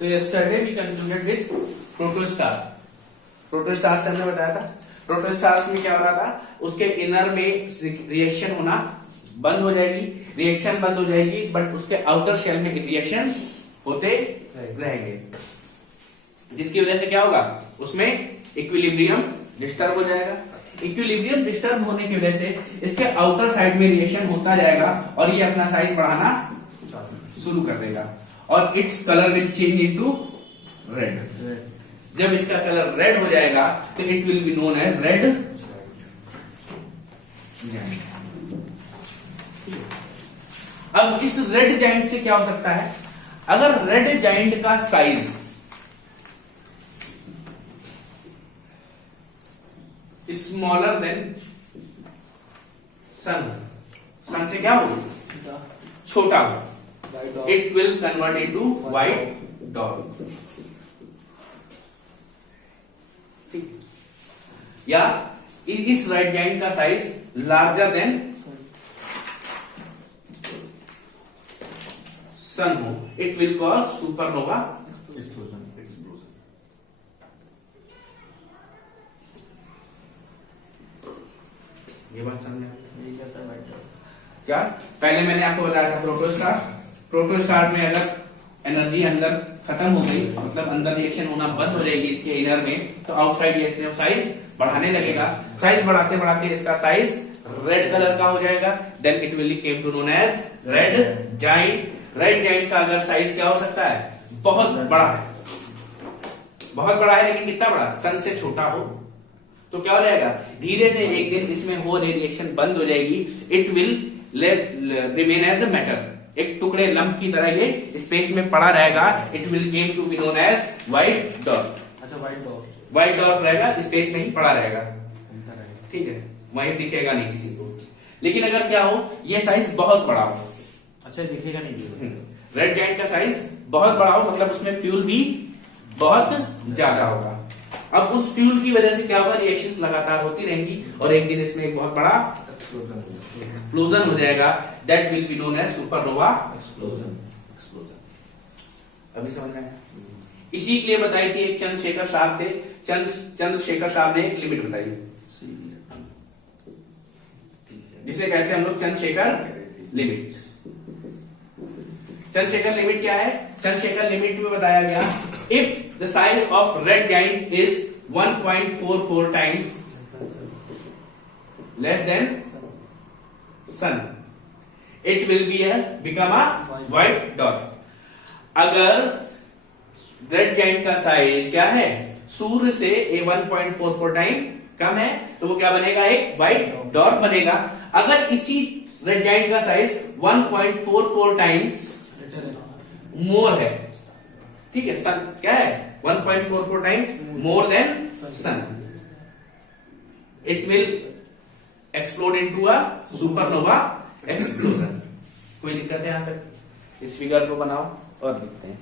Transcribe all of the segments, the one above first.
तो yesterday we concluded with protostar. Protostar से हमने बताया था, प्रोटोस्टार्स में क्या हो रहा था, उसके इनर में रिएक्शन होना बंद हो जाएगी, रिएक्शन बंद हो जाएगी, बट उसके आउटर शेल में रिएक्शंस होते रहेंगे, जिसकी वजह से क्या होगा, उसमें इक्विलिब्रियम डिस्टर्ब हो जाएगा। इक्विलिब्रियम डिस्टर्ब होने की वजह से इसके आउटर साइड में रिएक्शन होता जाएगा और ये अपना साइज बढ़ाना शुरू कर देगा और its colour will change into red. जब इसका कलर रेड हो जाएगा तो it will be known as red giant. अब इस रेड जाइंट से क्या हो सकता है, अगर रेड जाइंट का साइज स्मॉलर देन सन, सन से क्या हो, छोटा हो, it will convert into white dwarf. या इस रेड जाइंट का साइज लार्जर देन सन हो, it will cause supernova explosion. ये बात समझ क्या, पहले मैंने आपको बताया था प्रोटोस्टार, प्रोटोस्टार में अगर एनर्जी अंदर खत्म हो गई, मतलब अंदर रिएक्शन होना बंद हो जाएगी इसके इनर में, तो आउटसाइड रिएक्शन साइज बढ़ाने लगेगा, साइज बढ़ाते बढ़ाते इसका साइज रेड कलर का हो जाएगा, then it will came to known as red giant. Red giant का अगर साइज क्या हो सकता है, बहुत बड़ा है, बहुत बड़ा है, लेकिन कितना बड़ा, सन से छोटा हो, तो क्या हो जाएगा, धीरे से एक दिन इसमें हो रिएक्शन बंद हो जाएगी, it will remain as a matter, एक टुकड़े लंप की तरह ये स्पेस में पड़ा रहेगा, it will came to be known as white dwarf. अच्छा, व्हाइट डॉर्फ रहेगा, स्पेस में ही पड़ा रहेगा, ठीक है, वहीं दिखेगा नहीं किसी को। लेकिन अगर क्या हो, ये साइज बहुत बड़ा हो, अच्छा दिखेगा नहीं, रेड जाइंट का साइज बहुत बड़ा हो, मतलब उसमें फ्यूल भी बहुत ज्यादा होगा। अब उस फ्यूल की वजह से क्या होगा, रिएक्शंस लगातार होती रहेंगी और एक दिन इसमें एक बहुत बड़ा एक्सप्लोजन हो जाएगा, that will be known as supernova explosion. अभी समझ में आया? इसी के लिए बताई थी, एक चंद्रशेखर साहब थे, चंद्रशेखर साहब ने एक लिमिट बताई, जिसे कहते हैं हम लोग चंद्रशेखर लिमिट। चंद्रशेखर लिमिट क्या है, चंद्रशेखर लिमिट में बताया गया, if the size of red giant is 1.44 times less than sun, it will be become a white dwarf. अगर रेड जाइंट का साइज क्या है, सूर्य से 1.44 टाइम कम है, तो वो क्या बनेगा, एक व्हाइट डॉर्फ बनेगा। अगर इसी रेड जाइंट का साइज 1.44 टाइम्स मोर है, ठीक है, सन क्या है, 1.44 times more than sun, it will explode into a supernova explosion. कोई दिक्कत है यहां तक? इस फिगर को बनाओ और लिखते हैं।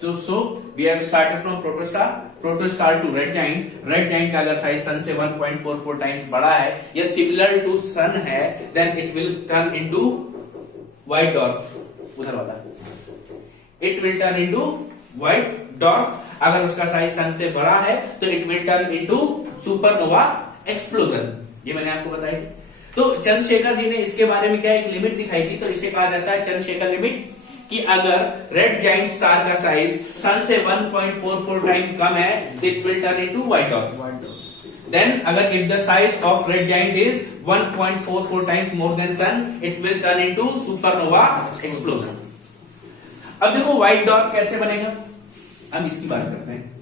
तो so we have started from protostar, protostar to red giant. Red giant का अगर साइज सन से 1.44 टाइम्स बड़ा है या सिमिलर टू सन है, then it will turn into white dwarf, उधर वाला, it will turn into white dwarf. अगर उसका साइज सन से बड़ा है तो it will turn into supernova explosion. ये मैंने आपको बताई थी। तो चंद्रशेखर जी ने इसके बारे में क्या एक लिमिट दिखाई थी, तो इसे कहा जाता है चंद्रशेखर लिमिट, कि अगर रेड जाइंट स्टार का साइज सन से 1.44 टाइम कम है, it will turn into white dwarf. Then अगर if the size of red giant is 1.44 times more than sun, it will turn into supernova explosion. अब देखो white dwarf कैसे बनेगा, हम इसकी बात करते हैं।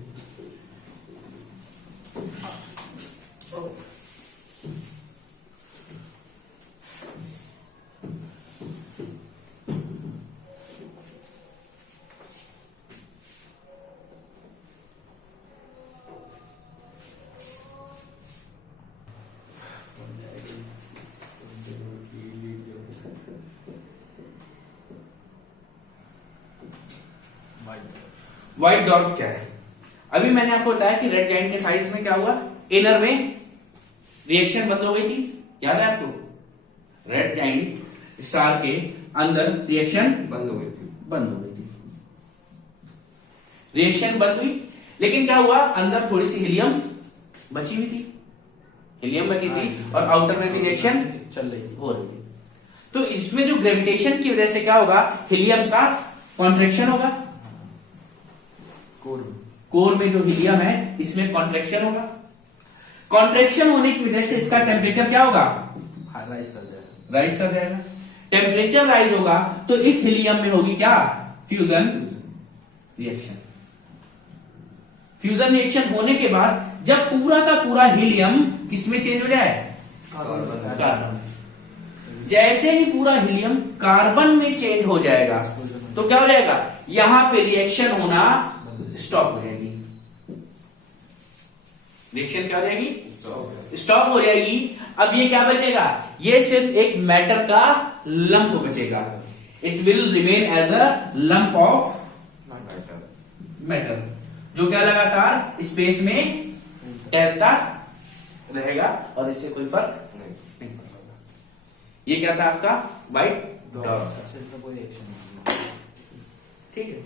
व्हाइट डॉर्फ क्या है? अभी मैंने आपको बताया कि रेड जाइंट के साइज में क्या हुआ, इनर में रिएक्शन बंद हो गई थी, याद है आपको? रेड जाइंट स्टार के अंदर रिएक्शन बंद हो गई थी। रिएक्शन बंद हुई, लेकिन क्या हुआ, अंदर थोड़ी सी हीलियम बची हुई थी, और आउटर में भी रिएक्शन चल रही थी, हो रही थी। तो इसमें जो ग्रेविटेशन की वजह से क्या होगा, हीलियम का कॉन्ट्रैक्शन होगा, कोर में जो हीलियम है इसमें कॉन्ट्रैक्शन होगा। कॉन्ट्रैक्शन होने की वजह से इसका टेम्परेचर क्या होगा, राइज कर जाएगा। टेम्परेचर राइज होगा तो इस हीलियम में होगी क्या, फ्यूजन रिएक्शन। फ्यूजन रिएक्शन होने के बाद जब पूरा का पूरा हीलियम किसमें चेंज हो जाए, कार्बन। जैसे ही पूरा हीलियम कार्बन में चेंज हो जाएगा तो क्या हो जाएगा, यहां पे रिएक्शन होना स्टॉप हो जाएगी। रिएक्शन क्या हो जाएगी, स्टॉप हो जाएगी। अब ये क्या बचेगा, ये सिर्फ एक मैटर का लंप बचेगा। It will remain as a lump of matter, जो क्या लगातार स्पेस में तैरता रहेगा और इससे कोई फर्क नहीं पड़ेगा। ये क्या था आपका व्हाइट डॉर्क, कोई रिएक्शन नहीं। ठीक है,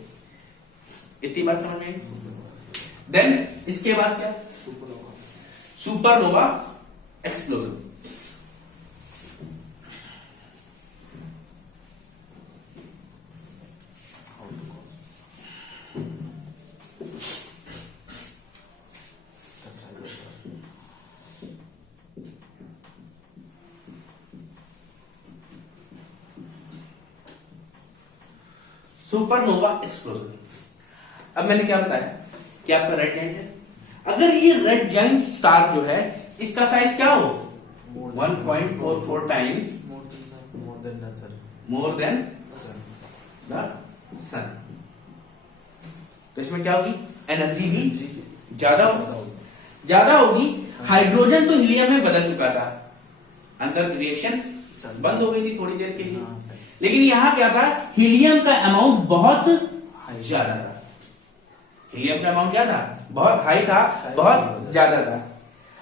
इतनी बात समझ में आई। देन इसके बाद क्या, सुपरनोवा एक्सप्लोजन। Supernova explosion. अब मैंने क्या बताया कि आपका रेड जाइंट है। अगर ये रेड जाइंट स्टार जो है इसका साइज क्या हो, 1.44 टाइम्स मोर देन द सन, तो इसमें क्या होगी, एनर्जी भी ज्यादा होगी। हाइड्रोजन तो हीलियम में बदल चुका था, अंदर रिएक्शन बंद हो गई थी थोड़ी देर के लिए, लेकिन यहां क्या था, हीलियम का अमाउंट बहुत ज्यादा था। हीलियम का अमाउंट क्या था, बहुत हाई था, बहुत ज्यादा था।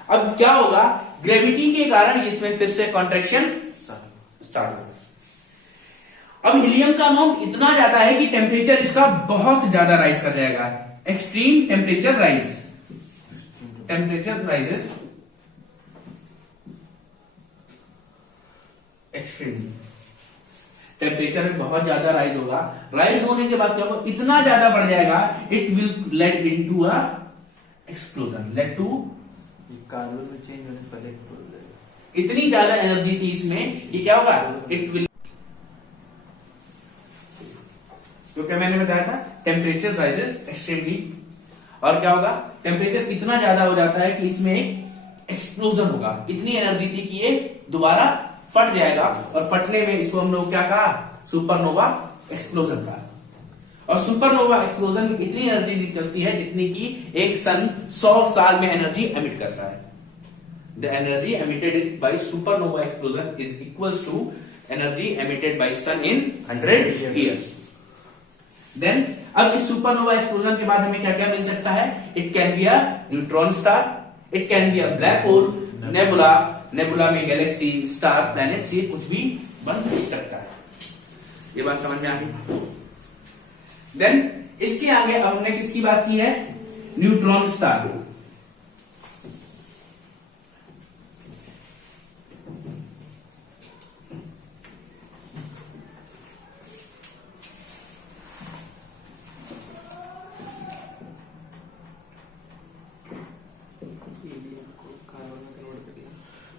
अब क्या होगा, ग्रेविटी के कारण इसमें फिर से कॉन्ट्रैक्शन स्टार्ट होगा। अब हीलियम का अमाउंट इतना ज्यादा है कि टेम्परेचर इसका बहुत ज्यादा राइज कर जाएगा, extreme temperature rise, temperature rises extremely, temperature में बहुत ज्यादा राइज होगा। राइज होने के बाद क्या होगा, इतना ज्यादा बढ़ जाएगा, it will lead into a explosion, lead to, carbon में चेंज होने से पहले इतनी ज्यादा एनर्जी थी इसमें कि क्या होगा, इट विल, क्योंकि मैंने बताया था टेम्परेचर राइजेस एक्सट्रीमली, और क्या होगा, टेम्परेचर इतना ज्यादा हो जाता है कि इसमें एक्सप्लोजन होगा। इतनी एनर्जी थी कि ये दोबारा फट जाएगा, और फटने में इसको हम लोग क्या कहा, सुपरनोवा एक्सप्लोजन कहा। और सुपरनोवा एक्सप्लोजन में इतनी एनर्जी निकलती है जितनी कि एक सन 100 साल में एनर्जी एमिट करता है। The energy emitted by supernova explosion is equals to energy emitted by sun in 100 years. Then अब इस सुपरनोवा एक्सप्लोजन के बाद हमें क्या क्या मिल सकता है, it can be a neutron star, it can be a black whole, nebula, nebula में गैलेक्सी, स्टार, प्लैनेट, से कुछ भी बन सकता है। ये बात समझ में आ गई। देन इसके आगे अब हमने किसकी बात की है, न्यूट्रॉन स्टार।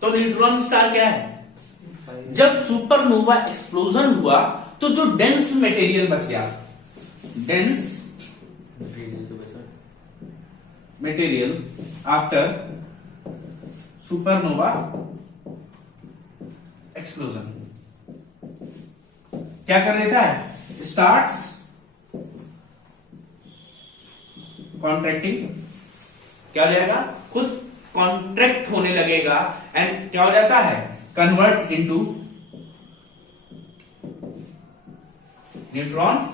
तो न्यूट्रॉन स्टार क्या है, जब सुपरनोवा एक्सप्लोजन हुआ तो जो डेंस मटेरियल बच गया, dense material after supernova explosion क्या कर लेता है, स्टार्ट्स कॉन्ट्रैक्टिंग, क्या हो जाएगा, खुद कॉन्ट्रैक्ट होने लगेगा, एंड क्या हो जाता है, कन्वर्ट्स इनटू न्यूट्रॉन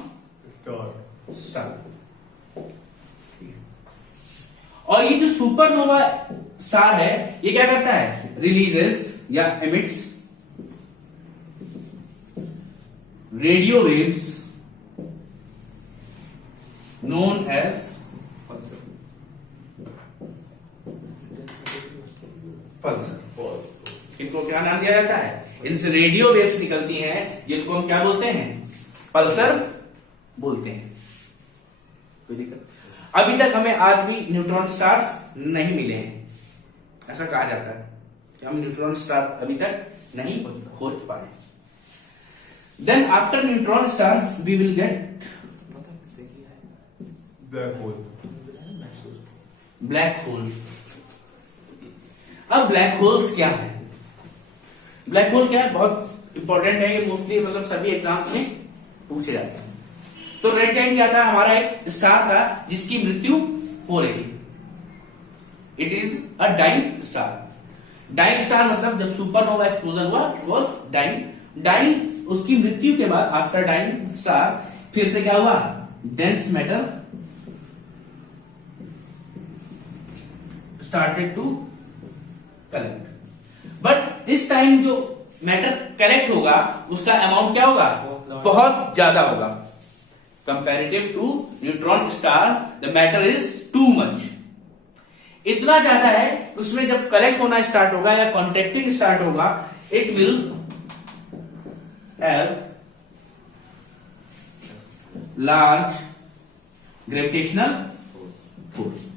स्टार। और ये जो सुपरनोवा स्टार है ये क्या करता है, रिलीजेस या emits radio waves known as pulsar. इनको क्या नाम दिया जाता है? इनसे रेडियो वेव्स निकलती हैं जिनको हम क्या बोलते हैं? पल्सर बोलते हैं। कोई दिक्कत? अभी तक हमें आज भी न्यूट्रॉन स्टार्स नहीं मिले हैं, ऐसा कहा जाता है कि हम न्यूट्रॉन स्टार अभी तक नहीं खोज पाए। Then after neutron star we will get black holes. अब ब्लैक होल्स क्या है? ब्लैक होल क्या है? बहुत इंपॉर्टेंट है ये, मोस्टली मतलब सभी एग्जाम्स में पूछे जाते हैं। तो रेड जाइंट क्या था? हमारा एक स्टार था जिसकी मृत्यु हो रही थी। It is a dying star. Dying star मतलब जब सुपरनोवा एक्सप्लोजन हुआ, इट वाज डाइंग। डाइंग उसकी मृत्यु के बाद, आफ्टर डाइंग स्टार, फिर से क्या हुआ? Dense matter started to collect. But इस टाइम जो मैटर कलेक्ट होगा उसका अमाउंट क्या होगा? बहुत ज्यादा होगा। Comparative to neutron star the matter is too much. इतना ज्यादा है, उसमें जब कलेक्ट होना स्टार्ट होगा या कॉन्ट्रैक्टिंग स्टार्ट होगा, it will have large gravitational force.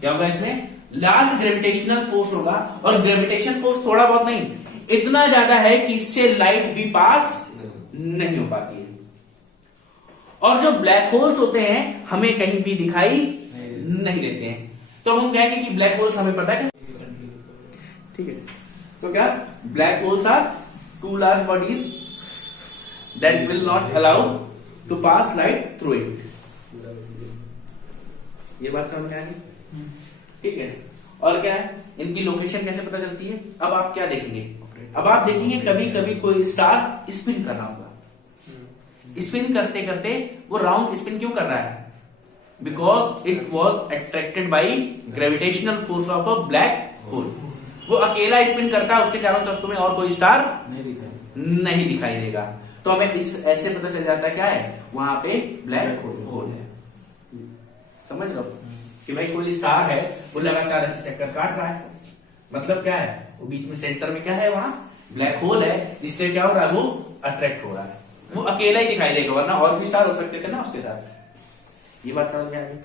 क्या होगा इसमें? लार्ज ग्रेविटेशनल फोर्स होगा। और ग्रेविटेशन फोर्स थोड़ा बहुत नहीं, इतना ज्यादा है कि इससे लाइट भी पास नहीं हो पाती है। और जो ब्लैक होल्स होते हैं हमें कहीं भी दिखाई नहीं देते हैं। तो हम कहेंगे कि ब्लैक होल्स हमें पता है, ठीक है? तो क्या black holes are too large bodies that will not allow to pass light through it. ये बात समझ में आ गई? ठीक है। और क्या है, इनकी लोकेशन कैसे पता चलती है? अब आप क्या देखेंगे? अब आप देखेंगे कभी कभी कोई स्टार स्पिन कर रहा होगा। स्पिन करते करते वो राउंड स्पिन क्यों कर रहा है? Because it was attracted by gravitational force of a black whole. वो अकेला स्पिन करता है, उसके चारों तरफ तुम्हें और कोई स्टार नहीं दिखाई देगा। तो हमें इस ऐसे पता चल जाता है क्या है, वहां पे ब्लैक होल है। समझ लो कि भाई कोई स्टार है, वो लगातार ऐसे चक्कर काट रहा है, मतलब क्या है, वो बीच में सेंटर में क्या है, वहां ब्लैक होल है, जिससे क्या हो रहा है, वो अट्रैक्ट हो रहा है। वो अकेला ही दिखाई देगा, वरना और भी स्टार हो सकते थे ना उसके साथ। ये बात समझ में आ गई?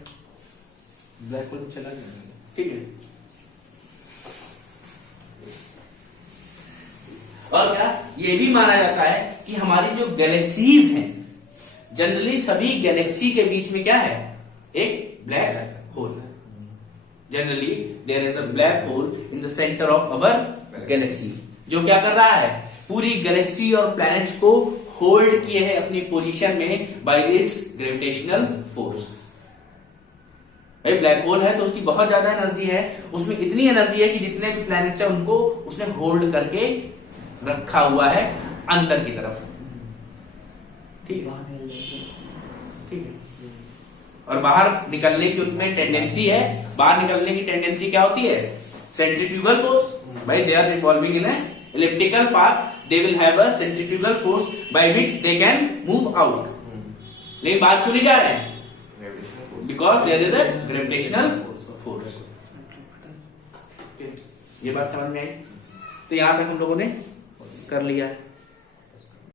ब्लैक होल चला गया, ठीक है। और क्या ये भी माना जाता है कि हमारी जो गैलेक्सीज हैं, जनरली सभी गैलेक्सी के बीच में क्या है, एक ब्लैक होल है। Generally there is a black hole in the centre of our galaxy, जो क्या कर रहा है, पूरी गैलेक्सी और प्लैनेट्स को होल्ड किए है अपनी पोजीशन में बाय इट्स ग्रेविटेशनल फोर्स। भाई ब्लैक होल है तो उसकी बहुत ज्यादा एनर्जी है, उसमें इतनी एनर्जी है कि जितने भी प्लैनेट्स है उनको उसने होल्ड करके रखा हुआ है अंदर की तरफ। ठीक है, ठीक है। और बाहर निकलने की उनमें टेंडेंसी है। बाहर निकलने की टेंडेंसी क्या होती है, सेंट्रीफ्यूगल फोर्स। भाई they are revolving in elliptical path, they will have a centrifugal force by which they can move out. लेकिन बात क्यों नहीं जा रहे हैं, because there is a gravitational force. ये बात समझ में आई? तो यहां तक हम लोगों ने कर लिया है।